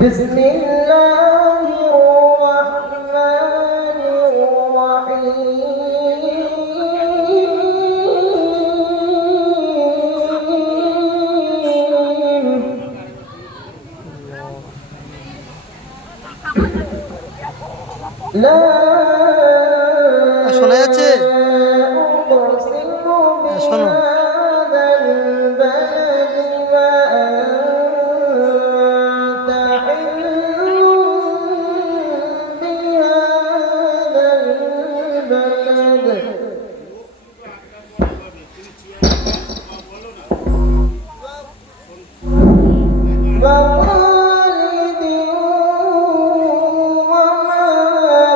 بسم الله الرحمن الرحيم لا শোনা যাচ্ছে? أقسم بهذا البلد وأنت حل بهذا البلد ووالد وما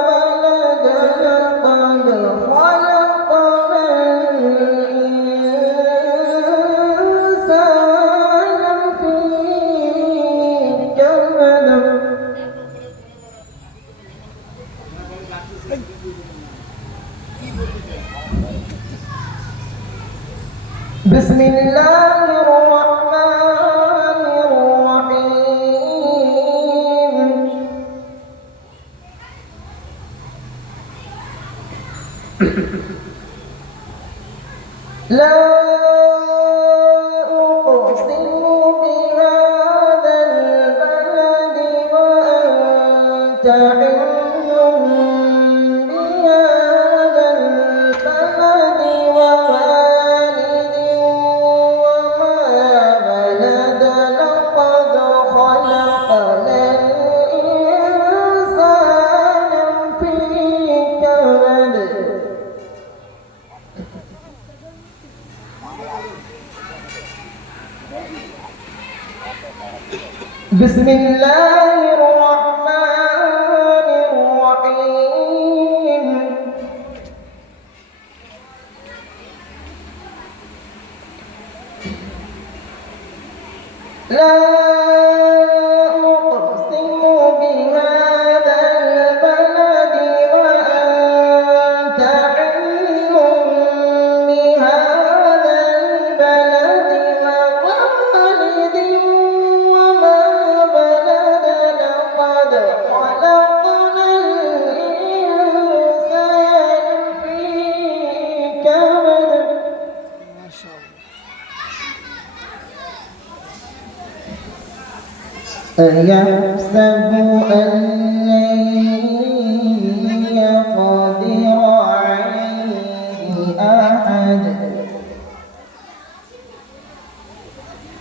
ولد لقد خلقنا الإنسان في كبد بسم الله الرحمن الرحيم لا أقسم بهذا البلد وأنت حل بهذا البلد ووالد وما ولد لقد خلقنا الإنسان في كبد بسم الله الرحمن الرحيم لا أقسم بهذا البلد وأنت حل بهذا البلد ووالد وما ولد لقد خلقنا الإنسان في كبد أيحسب أن لن يقدر عليه أحد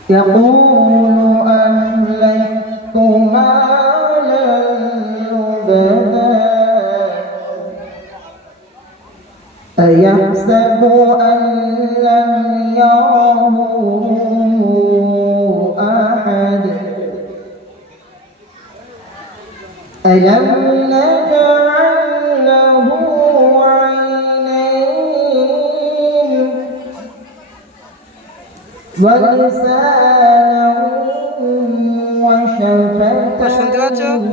يقول أهلكت مالا لبدا أيحسب أن لم يره أحد ألم نجعل له عينين ولسانا وشفتين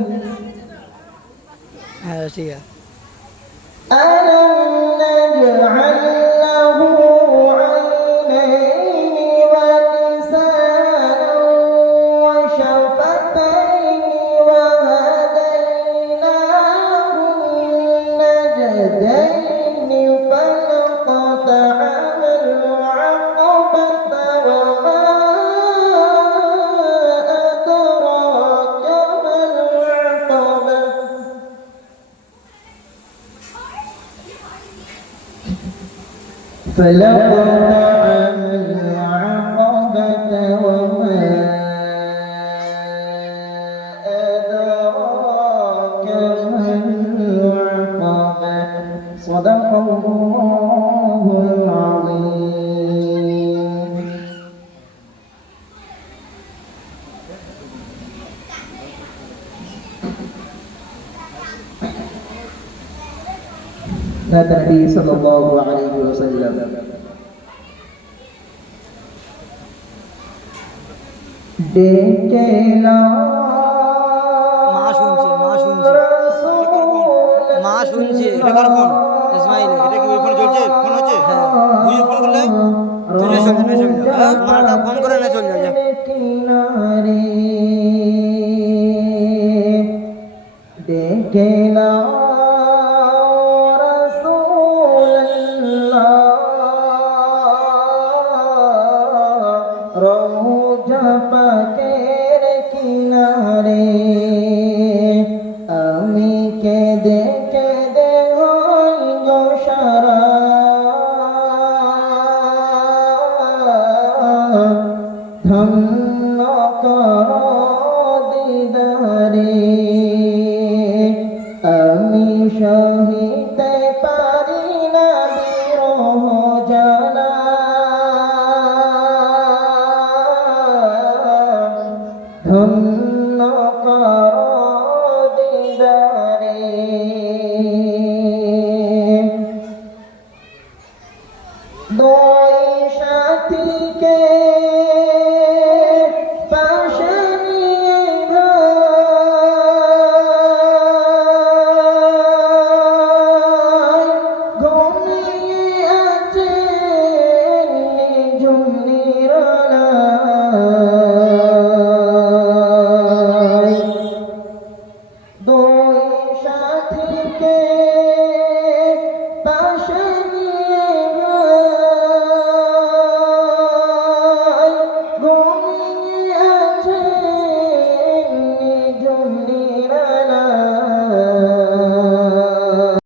হ্যাঁ ঠিক আছে। ألم نجعل له عينين ولسانا وشفتين وهديناه النجدين فلقطعنا العقبة وما أدراك ما العقبة فلقطعنا العقبة وما أدراك ما العقبة صدق الله العظيم kata Nabi sallallahu alaihi wasallam, মা শুনছে মা শুনছে এটা কার ফোন? ইসমাইল। এটা কি ওই ফোন চলছে? ফোন হচ্ছে? হ্যাঁ বুঝে ফোন করলে চলে যাও মাটা ফোন করে না চলে যাও দেখলা রওজা পাকের কিনারে আমি কেঁদে কেঁদে হই গো সারা ধন্য কর দিদারে আমি সহিতে পারি না বিরহ জ্বালা ধন্য কর দিদারে দুই সাথীকে